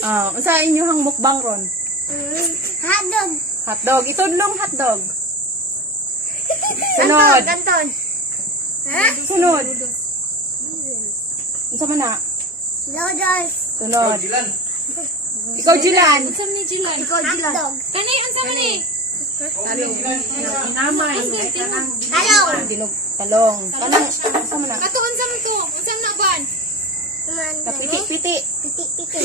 Unsa inyong mukbang ron? Hotdog. Hotdog. Itudlong hotdog. Sunod. Kanton. Ha? Sunod. Unsa man na? Noodles. Sunod. Ikaw, Jilan. Unsa man ni Jilan? Ikaw, Hotdog. Kani unsa man ni? Talong. Inamay. Talong. Dinog. Talong. Kanang, unsa man na? Kato unsa man to? Unsa man na ban? Kapiti-piti. Piti-piti.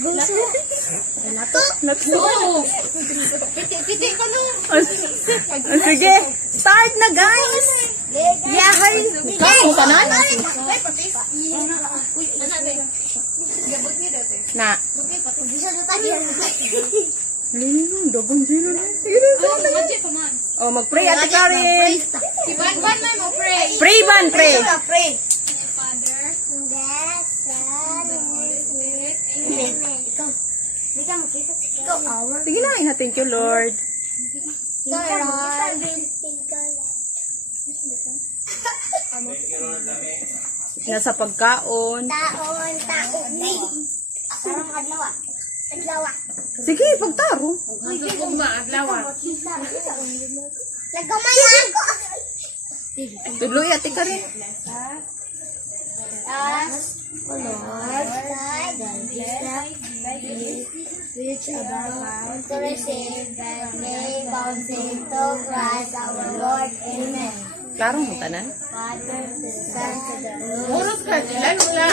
Gusto. Nato. Oo. Piti ka no. Sige. Start na, guys. Yahay. Kamu tanan? Na. Bisa na tadi. Lino, dogon sila na. Sige, oh, mag-pray ate Karen. Si Ban may mo pray. Pray, Ban, pray. Pray. Father, Sige na, thank you, Lord. Nasa pagkaon. Sarang adlaw. Adlaw. Sige, pagtaro. Lagamay ako. Tuloy ate Karen. Lord, which about to receive that may bouncing to Christ our Lord. Amen. Klaro mo tanan? Father, the Son, to the Lord. Oras ka Jilan wala.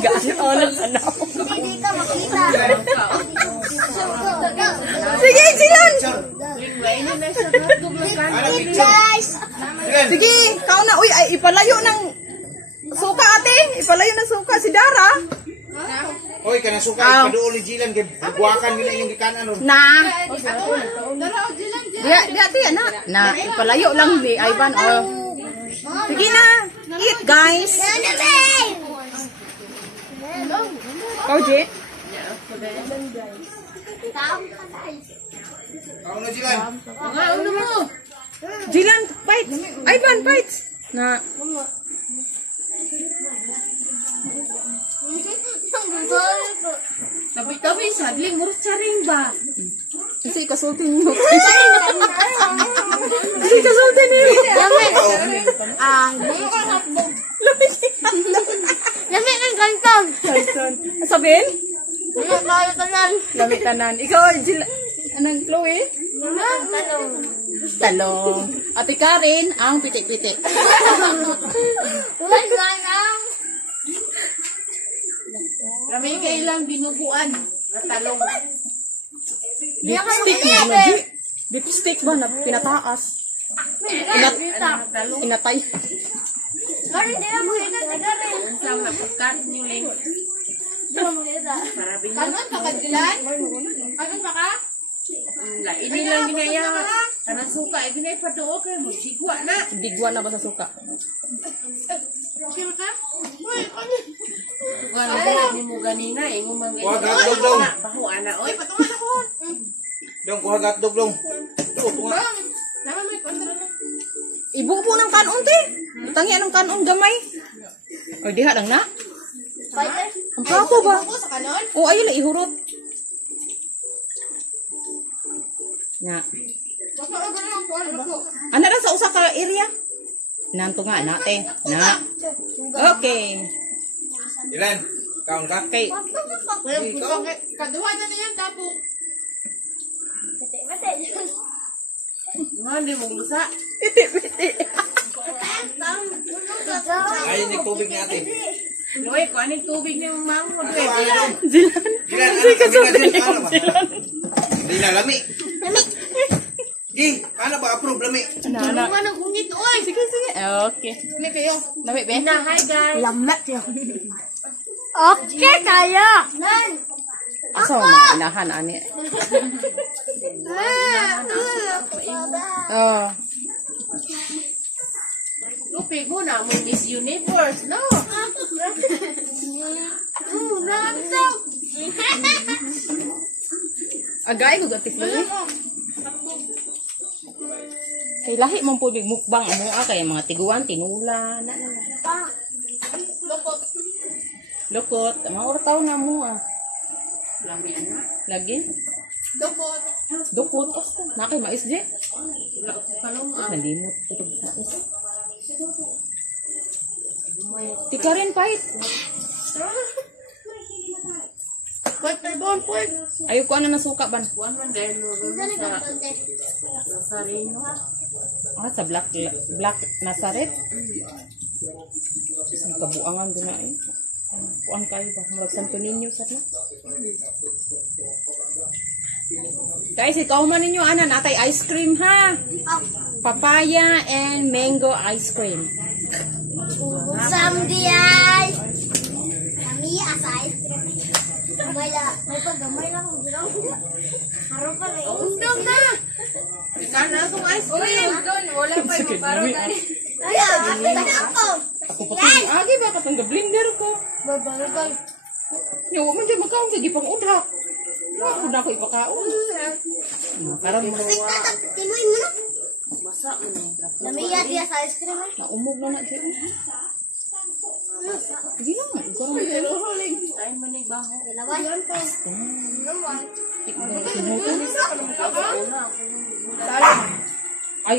Gasi oras ano. Hindi ka makita. Sige, Jilan. Guys! Sige, kau na. Uy, ay, ipalayo ng suka ate. Ipalayo ng suka si Dara. Oy, kanang suka ipaduol ni Jilan kay buwakan nila yung gikanan ron. Na. Dala Jilan. Di ate, na. Na, ipalayo lang ni Ivan. Oh. Sige na. Eat, guys. Kau, Jit. Ako na Jilan. Mga ulo mo. Jilan, fight. Ivan, fight. Na. Tabi-tabi sadling murus charing ba? Kasi kasultin mo. Kasi kasultin mo. Lami ng kantong. Sabihin? Lami tanan. Lami tanan. Ikaw, Jilan. Anong Chloe? Talong. Ate Karen, ang pitik-pitik. Wala lang. Ramay ka ilang binubuan. Natalong. Lipstick mo na, Ji. Lipstick ba na pinataas? Inatay. Kari, di na makita si Kari. Unsang napukat ni Ling. Di na makita. Kanon pa ka Jilan? Kanon pa ka? Ini lang ginaya. Kanang suka ginay pa do kay mo sigwa na. Digwa na ba sa suka? Okay ka? Uy, ano? Wala ni mo ganina eh mo mga Wag hotdog dong. baho ana oy patungan ako. Dong kuha hotdog dong. Tunga. Nama may kontrol na. Ibuo po ng kanon, te. Tangi anong kanon gamay. O, diha lang na. Ang kako ba? Ako sa kanon. O, ayun na, ihurot. Na. Ano na sa usa ka area? Nanto nga, nate. Na. Okay. Jilan, kaon ka? Okay. Kaduha na niyan tapo. Mati. Mandi mo lusa. Ayun yung tubig natin. Loy, ko aning tubig ni mango dre. Jilan. Jilan, Sige, kasultin ano mo, ba? Jilan. Hindi na lami. Gi, ano ba approve lami? Na. Ano nang ungit oy. Sige, sige. Okay. Ni kayo. Lamig, be. Na hi guys. Lamat yun. Okay tayo. Nan. Asa mo mga inahan, ani? Oh. Lupig mo na mo Miss Universe, no? Agay ko gatik mo. Kay lahi mong po mukbang ano kay mga tiguan, tinula, na. Lukot. Mga tao na mo ah. Lami na. Lagi? Dokot. Dukot. Nakay mais di? Kalong Nalimot. Tutog mais. Tika rin, Pait. Pwede tayo doon, pwede. Ayaw ko na nasuka ban. Kuan man dahil sa Reno. Sa Black Nazareth. Isang kabuangan doon na eh. Kuan kayo ba? Marag Santo Niño sa na. Guys, ikaw man ninyo, natay ice cream ha. Papaya and mango ice cream. Samdiay. Kami asa ice cream. May paggamay lang kung ginaw. Harap pa rin. Undog na! Ika na itong ice cream. Wala pa yung paro ka rin. Ay, ako. Ako pati agi ba katong blender ko. Babagay. Yawa man dyan magkaon sa gipang udha. Ako na ako ipakaon. Karang Tinoy mo na. Masa mo na. Namiya diya sa ice cream. naumog na dyan. Sige na. Karang may Tayo manigbaho. Dalawa. Yan po. Ay,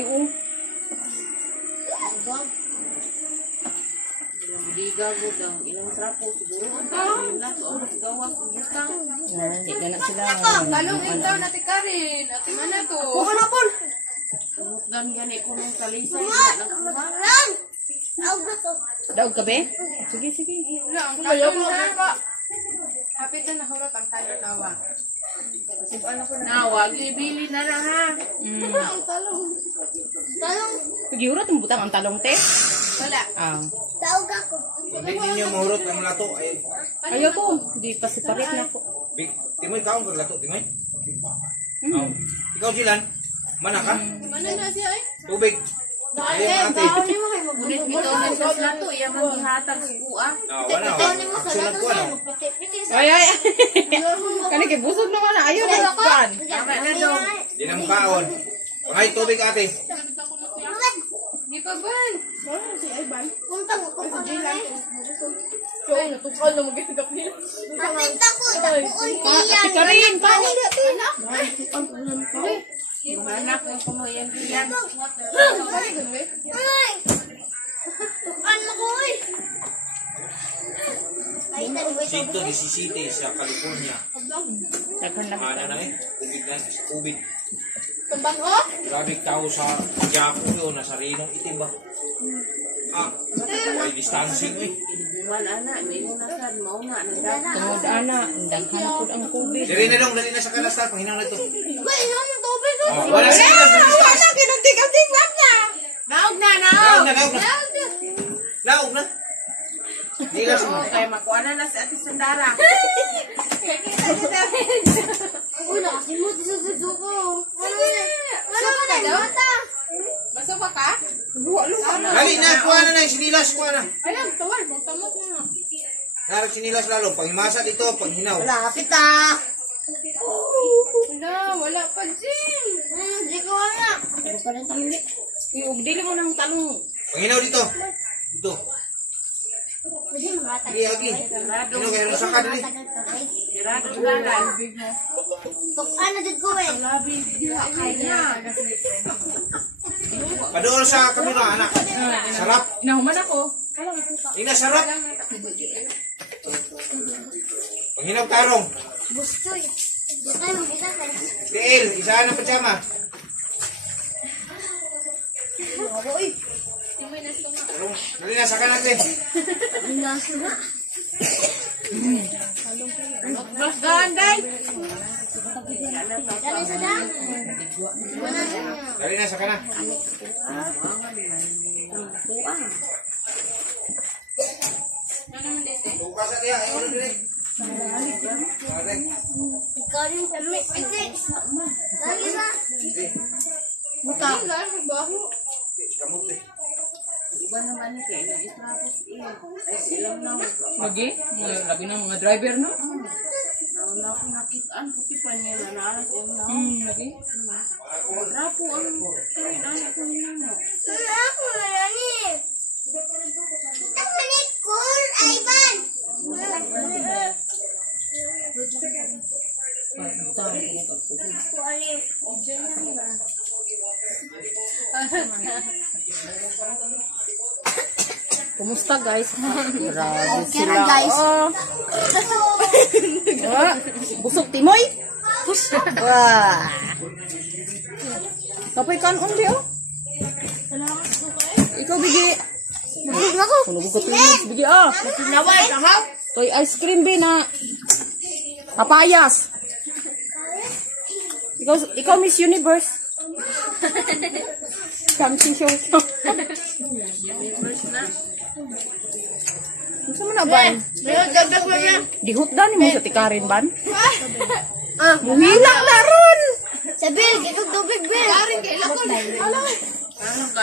Hindi gagod ang ilang trapo. Siguro ang tayo nila. So, mas gawas ang butang. hindi na sila. Talong ikaw na ti Karin. Ate man na to. Wala po. Tumutdan gani ko ng talisay. Lang. Tawag na to. Daog ka be? Sige, sige. Wala, ang talong na. Hapit na nahurot ang talong nawa. Nawa, gibili na na ha. Ang talong. Talong. Pag-iurot ang butang ang talong te. Wala. Tawag ako. Hindi ninyo mahurot ang lato. Ayaw ko. Hindi pa separate na ako. Timoy, kaon ka lato, Timoy? Ikaw, Jilan? Mana ka? Mana na siya eh? Tubig. Ayaw ate. Ngunit bitaw na siya sa lato. Iya manghihatag sa kuha. Wala. Aksulat ko, ano? Ay. Kani kay busog naman na. Ayaw na. Kuan. Tama na daw. Di na makaon. Pangay tubig, ate. Di pa ba? Punta mo ko sa Jilan. Natukal na magigagap nila. Kapit ako. Tapuon tiyan. Tika rin. Paano? Anak ng kumayan yan. Ay! Ano ko eh? Ay, tanong Sito, disisite sa California. Naghan na. Ano na eh? COVID. Tumbang ko? Grabe tao sa Jaco yun. Nasa Renong itim ba? May distancing eh. Buwan anak, may unasan, mauna, nagdata. Tungod ana. Daghan na po ang COVID. Dali na lang, dali na sa kalastat. Panginaw na ito. Uy, ano tubig ko? Wala sila sa distancing. Kinuntik-untik na. Naog na, Naog na, naog na. Naog na. Di ka Oo, kaya makuha na si Ate Sandara. Uy, nakasimot sa suso ko. Ano ka daw? Baso ba ka? Dali na, kuha na na yung sinilas, kuha na. Ayun, tawal, magtamot na. Narag sinilas lalo, pangimasa dito, panghinaw. Lapit ah. Wala pa, Jim. Hindi ko alam. Dili mo ng talong. Panghinaw dito. Dito. Pwede makatag. Agi, agi. Ano kayo nung saka dali? Sirado galan. Tukan na dyan ko eh. Labi, diha kay na. Padool sa kamera, anak. Sarap. Inahuman ako. Ina, sarap. Panghinaw tarong. Gusto eh. Gusto mo bisa eh. Tiil, isahan ng pajama. Tarong, dali na, saka natin. Nasa na. Mas ganday. Dali sa dam. Dali na, saka na. Bukas sa diya, ayaw na dali. Dali. Ikaw rin kami. Ite. Dali na. Buta. Baho. Kamot eh. Iba naman ni kay nang istrapos iya. Ay silang na. Lagi? Labi na mga driver no? Nauna ko nakitaan puti pa niya na naras yung na. Lagi? Rapo ang tinaan ko niya mo. Ako na yan eh. Ito manit ko. Ay, ban. Kumusta guys? Grabe Okay sila. na, guys. Oh. Ah, busog timoy? Wah. Kapay kanon di oh. Ikaw bigi. Ako. Kuno ko tulis bigi ah. Naway ka ha? Toy ice cream be na papayas. Ikaw Miss Universe. Kamsi show. Unsa man na ban? Dagdag mo na. Dihut dan mo sa tikarin ban? Muhilak na ron. Sabil, gitog tubig, Bil. Karin kay lakon.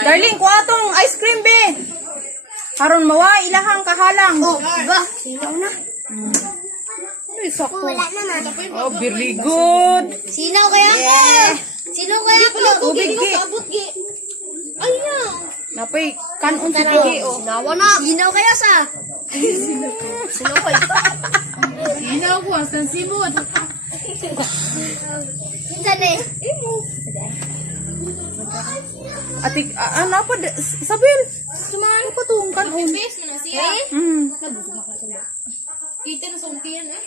Darling, kuha tong ice cream be. Haron mawa ilahang kahalang. Oh, diba? Sinaw na. Ay, sakto. Wala na na. Oh, very good. Sinaw kaya ko. Sinaw kaya ko. Tubig gi. Ayun. Napay kanon si Pigi oh. Nawa na. Sinaw kaya sa. Sinaw kaya. Sinaw ko ang simod. Minsan eh. Atik ano pa sabil. Sumahan pa tong kanon. Eh? Kita na sa umtiyan eh.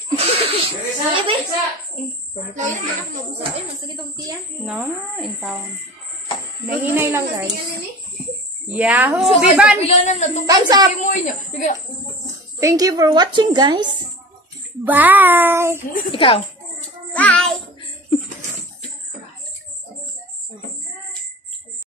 Sige, Bil. Lain na ako mabusap eh. Masakit ang tiyan. No, in town. Nahinay lang guys. Yahoo! Biban! Thumbs up! Thank you for watching guys. Bye. Ikaw? Bye.